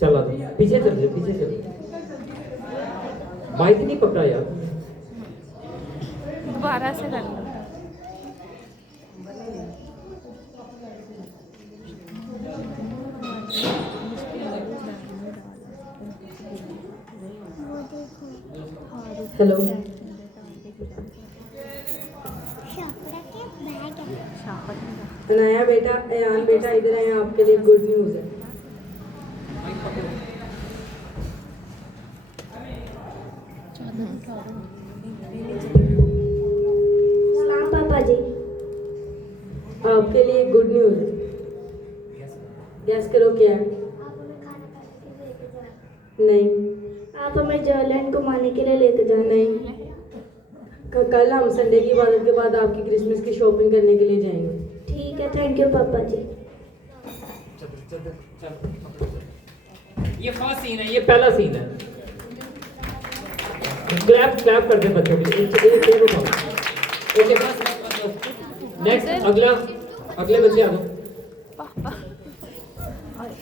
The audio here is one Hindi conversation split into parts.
चला दो, पीछे चल जाओ, पीछे चल। माइक नहीं पकड़ा यार। दोबारा से कर लो। हेलो। अनाया बेटा, अयान बेटा इधर आए, आपके लिए गुड न्यूज़ है। सलाम पापा जी, आपके लिए गुड न्यूज़ है। गैस करो क्या है? नहीं। आप हमें जॉयलैंड घुमाने के लिए लेते जाए। नहीं। कल हम संडे की इबादत के बाद आपकी क्रिसमस की शॉपिंग करने के लिए जाएंगे। ठीक है, थैंक यू पापा जी। ये फर्स्ट सीन है, ये पहला सीन है। क्लैप क्लैप कर दे बच्चों के लिए। ओके बस। नेक्स्ट अगला, अगले बच्चे आ जाओ।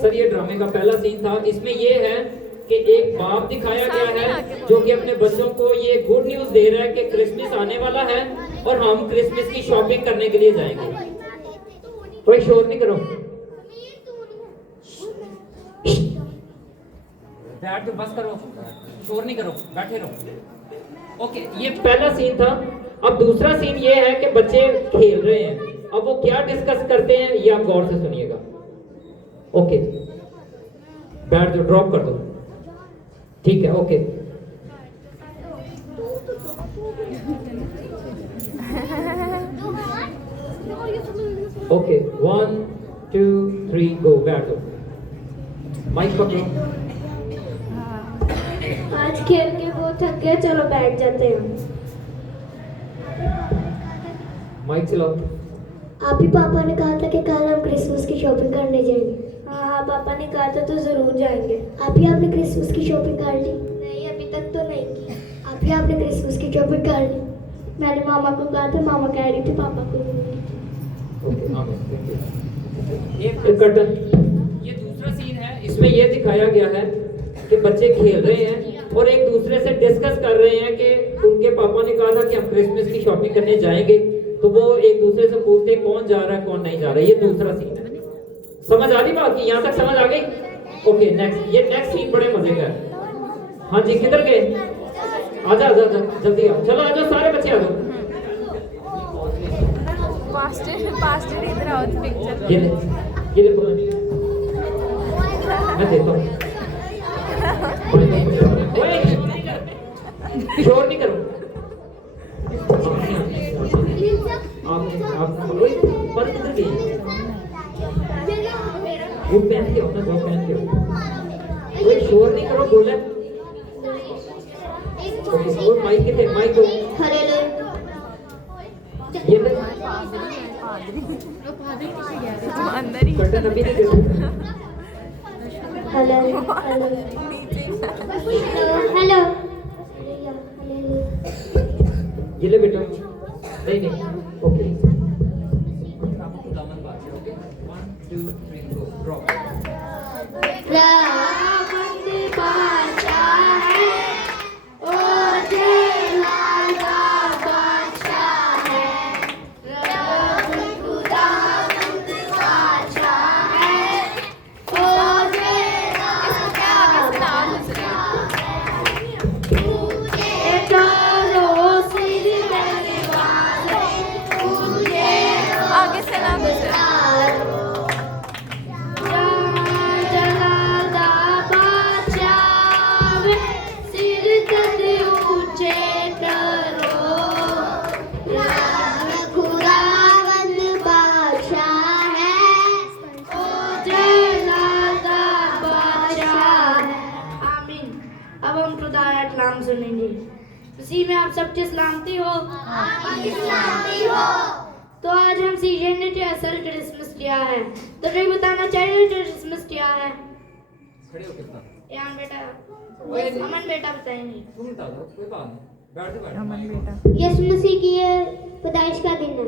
सर ये ड्रामे का पहला सीन था। इसमें ये है कि एक बाप दिखाया गया है जो कि अपने बच्चों को ये गुड न्यूज़ दे रहा है कि क्रिसमस आने वाला है और हम क्रिसमस की शॉपिंग करने के लिए जाएंगे। कोई शोर नहीं करो, बैठ तो बस करो, शोर नहीं करो, बैठे रहो। ओके, ये पहला सीन था। अब दूसरा सीन ये है कि बच्चे खेल रहे हैं। अब वो क्या डिस्कस करते हैं ये आप गौर से सुनिएगा। ओके, बैठ जाओ, ड्रॉप कर दो। ठीक है, ओके। ओके, 1 2 3 गो, बैठ जाओ। माइक पकड़ो। आज खेल के बहुत थक गए, चलो बैठ जाते हैं। माइक चलाओ। आप ही पापा ने कहा था कि कल हम क्रिसमस की शॉपिंग करने जाएंगे। हाँ, पापा ने कहा था तो जरूर जाएंगे। आप ही आपने क्रिसमस की शॉपिंग कर ली? नहीं, अभी तक तो नहीं की। आप ही आपने क्रिसमस की शॉपिंग कर ली? मैंने मामा को कहा था, मामा कह रही थी पापा को। ओके, हाँ, ये कर्टन। ये दूसरा सीन है। इसमें ये दिखाया गया है कि बच्चे खेल रहे हैं और एक दूसरे से डिस्कस कर रहे हैं कि उनके पापा ने कहा था कि हम क्रिसमस की शॉपिंग करने जाएंगे, तो वो एक दूसरे से पूछते हैं कौन जा रहा है कौन नहीं जा रहा है। ये दूसरा सीन है। समझ आ रही बात की? यहाँ तक समझ आ गई? Okay, next. ये नेक्स्ट सीन बड़े मजे का है। हाँ जी, किधर गए? आजा आजा आजा, जल्दी आओ, चलो आ जाओ, सारे बच्चे आ जाओ। पास्टर इधर आओ पिक्चर। ये ले बोलो, मैं देता हूँ। शोर नहीं करो। आप पर किधर गई? वो पहन के हो ना, वो पहन के हो। कोई शोर नहीं करो, बोले। ओके, और माइक के थे, माइक दो। ये ले। अंदर ही कर्टन अभी नहीं देखो। Hello hello. ये ले बेटा। नहीं नहीं, ओके। दामन बात है, ओके। 1 2 3 गो, ड्रॉप। आगे से ना बजे। अब हम खुदा कलाम सुनेंगे। उसी में आप सबकी सलामती हो। तो आज हम सीखेंगे कि असल क्रिसमस क्या है। तो कोई बताना चाहिए क्रिसमस क्या है? खड़े हो कितना? यान बेटा, अमन बेटा बताएंगे। तुम बता दो, कोई बात नहीं। बैठ जाओ, बैठ। अमन बेटा। यीशु मसीह की पैदाइश का दिन है।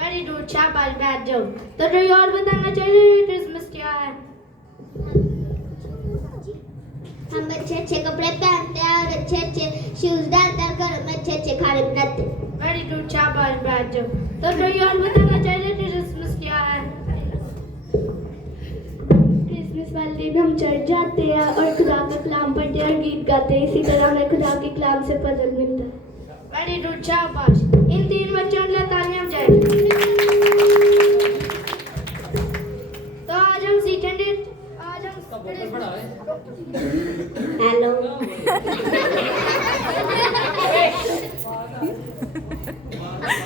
वेरी गुड, शाबाश, बैठ जाओ। तो कोई और बताना चाहिए क्रिसमस क्या है? हम अच्छे अच्छे कपड़े पहनते हैं और अच्छे अच्छे शूज डालते हैं, घर में अच्छे अच्छे खाने बनाते हैं। वेरी गुड, शाबाश, बैठ जाओ। तो कोई और बताना चाहिए कि क्रिसमस क्या है? क्रिसमस वाले दिन हम चर्च जाते हैं और खुदा का कलाम पढ़ते हैं और गीत गाते हैं। इसी तरह हमें खुदा के कलाम से फजल मिलता है। वेरी गुड, शाबाश। इन 3 बच्चों के लिए तालियां बजाएं। तो आज हम सीखेंगे, आज हम हेलो।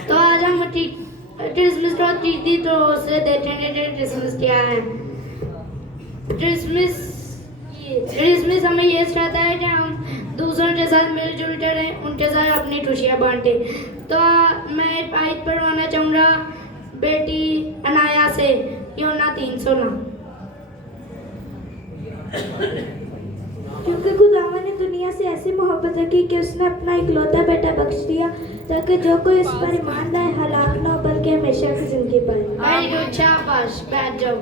तो आज हम क्रिसमस को तीसरी तरह से देखेंगे कि क्रिसमस क्या है। क्रिसमस हमें ये सिखाता है कि हम दूसरों के साथ मिलजुल कर रहें, उनके साथ अपनी खुशियाँ बांटें। तो मैं एक आयत पढ़वाना चाहूँगा बेटी अनाया से, यूहन्ना 3:16। क्योंकि खुदावन ने दुनिया से ऐसी मोहब्बत रखी कि उसने अपना इकलौता बेटा बख्श दिया, ताकि जो कोई इस पर ईमान लाए हलाक न हो बल्कि हमेशा की जिंदगी पाए। वेरी गुड, शाबाश, बैठ जाओ।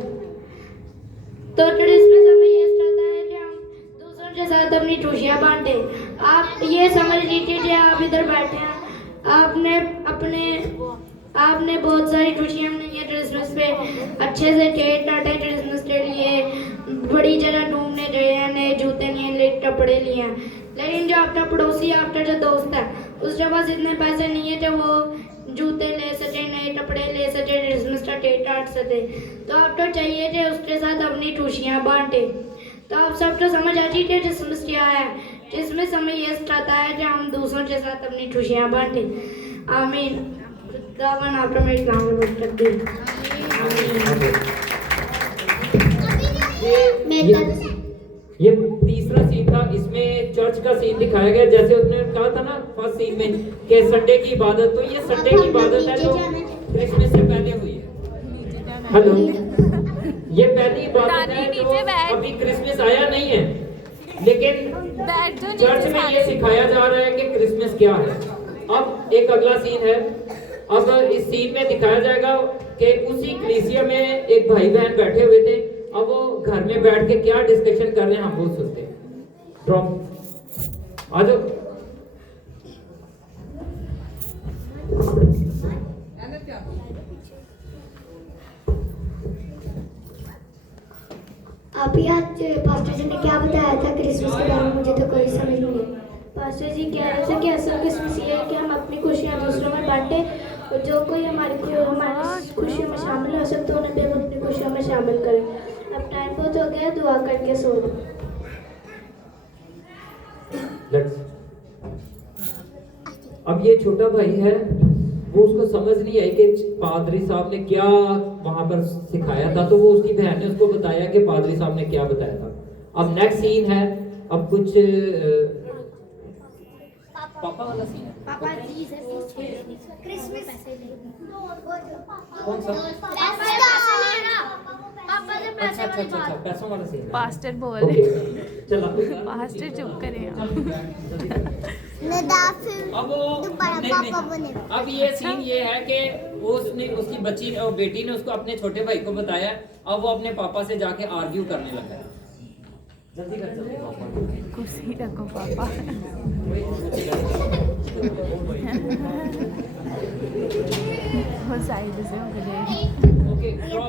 तो क्रिसमस हमें ये सिखाता है कि हम दूसरों के साथ अपनी खुशियाँ बांटें। आप ये समझ लीजिए कि आप इधर बैठे हैं, आपने बहुत सारी खुशियाँ मनाई है क्रिसमस पे, अच्छे से केक काटा है क्रिसमस के लिए, बड़ी जगह घूमने गए हैं, नए जूते लिए, नए कपड़े लिए हैं। लेकिन जो आपका पड़ोसी, आपका जो दोस्त है, उसके पास इतने पैसे नहीं है कि वो जूते ले सके, नए कपड़े ले सके, क्रिसमस का केक काट सके। तो आपको चाहिए कि उसके साथ अपनी खुशियाँ बांटे। तो आप सबको समझ आ गई कि क्रिसमस क्या है। क्रिसमस हमें ये सिखाता है कि हम दूसरों के साथ अपनी खुशियाँ बांटें। आमीन। खुदावन आप में इस्लाम में बरकत दे। ये तीसरा सीन था। इसमें चर्च का सीन दिखाया गया, जैसे उसने कहा था ना फर्स्ट सीन में कि संडे की इबादत। तो ये संडे की इबादत है जो क्रिसमस से पहले हुई है। हेलो, ये पहली इबादत है जो अभी क्रिसमस आया नहीं है, लेकिन चर्च में ये सिखाया जा रहा है कि क्रिसमस क्या है। अब एक अगला सीन है। अब इस सीन में दिखाया जाएगा कि उसी कलीसिया में एक भाई बहन बैठे हुए थे। अब वो घर में बैठ के क्या डिस्कशन कर रहे हैं हम वो सुनते हैं। ड्रॉप आ जाओ। अभी आज पास्टर जी ने क्या बताया था क्रिसमस के बारे में, मुझे तो कोई समझ नहीं है। पास्टर जी कह रहे थे कि असल क्रिसमस ये है कि हम अपनी खुशियाँ दूसरों में बांटें, और जो कोई हमारी खुशियों में शामिल हो सकते उन्हें भी हम अपनी खुशियों में शामिल करें। अब टाइम बहुत हो गया, दुआ करके सो दो। अब ये छोटा भाई है, वो उसको समझ नहीं आई कि पादरी साहब ने क्या वहां पर सिखाया था। तो वो उसकी बहन ने उसको बताया कि पादरी साहब ने क्या बताया था। अब नेक्स्ट सीन है, अब कुछ पापा वाला सीन है। पापा जी से क्रिसमस कौन सा? पापा से अच्छा, पैसों वाला सीन है। पास्टर बोल ओके, रहे, चलो पास्टर चुप करे। अब वो नहीं। अब ये सीन ये है कि उसने उसकी बच्ची और बेटी ने उसको अपने छोटे भाई को बताया। अब वो अपने पापा से जाके आर्ग्यू करने लगा। जल्दी कर, जल्दी पापा। कुर्सी रखो पापा। वो साइड से हो गए। ओके, ओए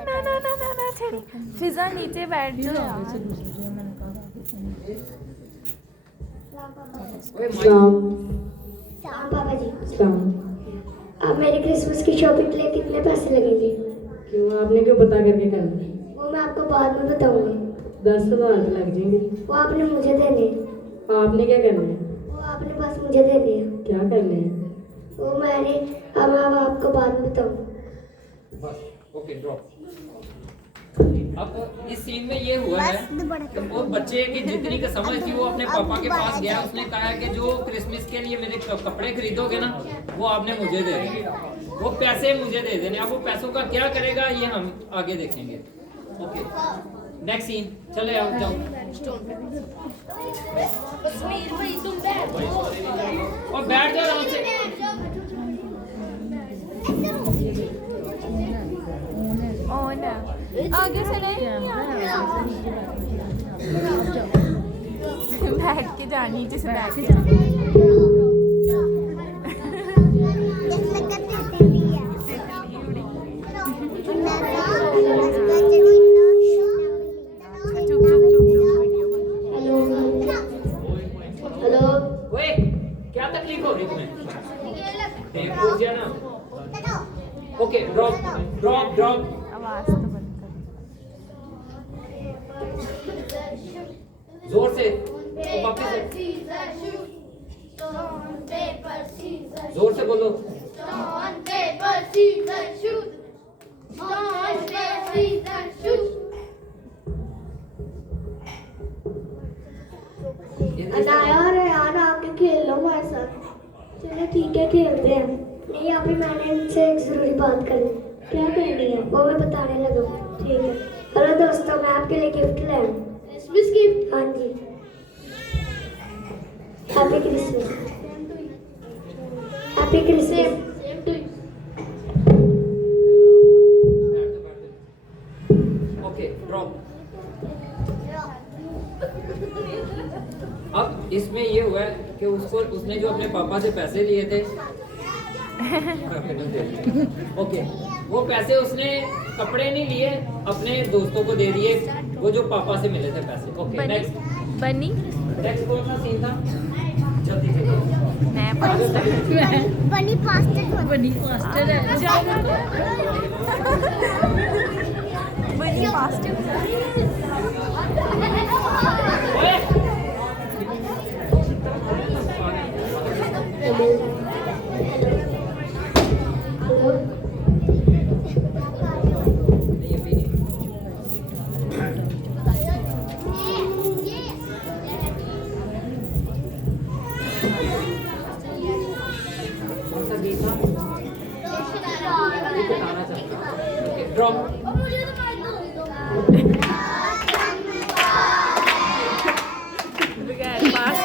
ना ना ना ना ना छेड़ी। फिजा नीचे बैठ जाओ। पापा जी, अब मेरे क्रिसमस की शॉपिंग के लिए कितने पैसे लगेंगे? क्यों, आपने क्यों पता करके करना? वो मैं आपको बाद में बताऊंगा। 10,000 लग जाएंगे। वो आपने मुझे देने हैं। आपने क्या करना है? वो आपने बस मुझे देने हैं। क्या करना है? वो मैंने अब आपको बाद में बताऊंगा। बस ओके, ड्रॉप। अब इस सीन में ये हुआ है कि वो बच्चे की जितनी का समझ थी वो अपने पापा के पास गया। उसने कहा कि जो क्रिसमस के लिए मेरे कपड़े खरीदोगे ना वो आपने मुझे दे देने, वो पैसे मुझे दे देने। अब वो पैसों का क्या करेगा ये हम आगे देखेंगे। ओके, नेक्स्ट सीन, चले आओ, जाओ। और बैठ जाओ आराम से। ऑन आगे चले। बैठ के जानी जिसे बैठ के जानी चुप चुप चुप हेलो ओए क्या तकलीफ हो रही तुम्हें? देख पूछिए ना। Okay drop drop drop. आवाज तो बंद कर जोर से वापस से जोर से बोलो। अनाया और रेहान आके खेल लो हमारे साथ। चलो ठीक है खेलते हैं। नहीं अभी मैंने इनसे एक जरूरी बात करनी। क्या करनी है वो मैं बताने लगा। ठीक है। हेलो दोस्तों मैं आपके लिए गिफ्ट लाया हूँ। Christmas gift? हाँ जी। Happy Christmas. Happy Christmas. Okay drop. अब इसमें ये हुआ है कि उसने जो अपने पापा से पैसे लिए थे ओके वो पैसे उसने कपड़े नहीं लिए अपने दोस्तों को दे दिए वो जो पापा से मिले थे पैसे। ओके बनी नेक्स्ट बनी नेक्स्ट कौन सा सीन था? जल्दी से मैं पास्टर बनी पास्टर बनी पास्टर है बनी पास्टर हेलो नहीं अभी नहीं। कौन सा गीत था? ये बताना चाहता हूँ। Okay drop. बगैर पास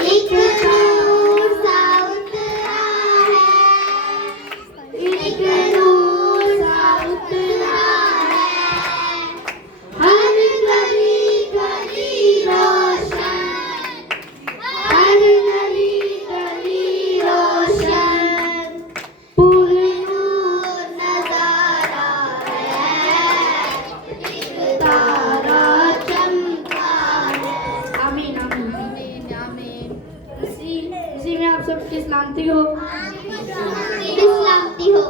एक नूर सा उतरा है, एक नूर सा उतरा है, हर गली गली रोशन, हर गली गली रोशन, पुरनूर नजारा है, एक तारा चमका है। आमीन आमीन इसी में आप सबकी सलामती हो। सलामती हो।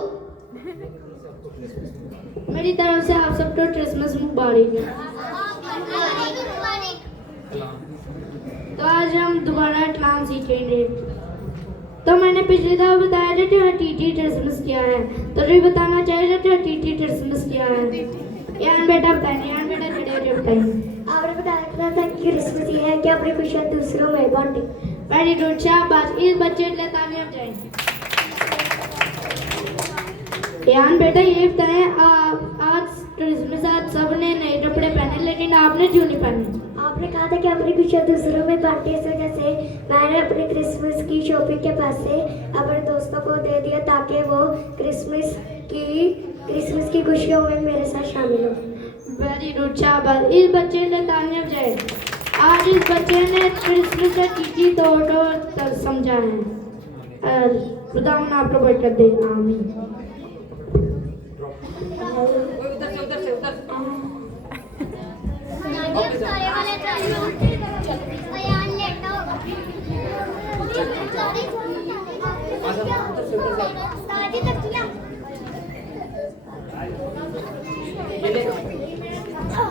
मेरी तरफ से आप सबको क्रिसमस मुबारक। तो आज हम दोबारा कलाम सीखेंगे। तो मैंने पिछली दफा बताया था कि टीटी क्रिसमस क्या है, तो भी बताना चाहिए कि टीटी क्रिसमस क्या है। यान बेटा बताएं, यान बेटा खड़े हो बताएं। आपने बताया था कि क्रिसमस ये है कि अपनी खुशियाँ दूसरों में बांटे। वेरी गुड शाबाश, इस बच्चे के लिए तालियां बजाएं। यान बेटा ये बताएं, आज क्रिसमस आज सबने नए कपड़े पहने लेकिन आपने क्यों नहीं पहने? आपने कहा था कि अपनी खुशियाँ दूसरों में बांटे, इस वजह से मैंने अपने क्रिसमस की शॉपिंग के पैसे अपने दोस्तों को दे दिया ताकि वो क्रिसमस की खुशियों में मेरे साथ शामिल हो। वेरी गुड शाबाश, इस बच्चे ने तालियां बजाएं। आज इस बच्चे ने क्रिसमस का टीटी तौर पर समझा है। खुदा उन्हें आपको बरकत दे, आमीन। उधर से उधर से उधर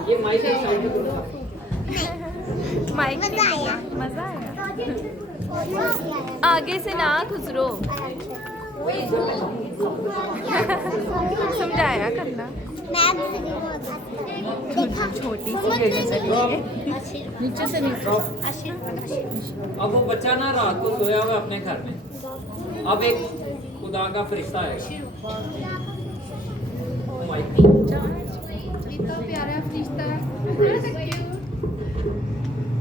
ये माइक है साइड पे करो। माइक मजा आया आगे से ना खुसरो समझाया करना छोटी सी नीचे से अब वो बच्चा ना रात को सोया हुआ अपने घर में, अब एक खुदा का फरिश्ता आएगा। माइक इतना प्यारा फरिश्ता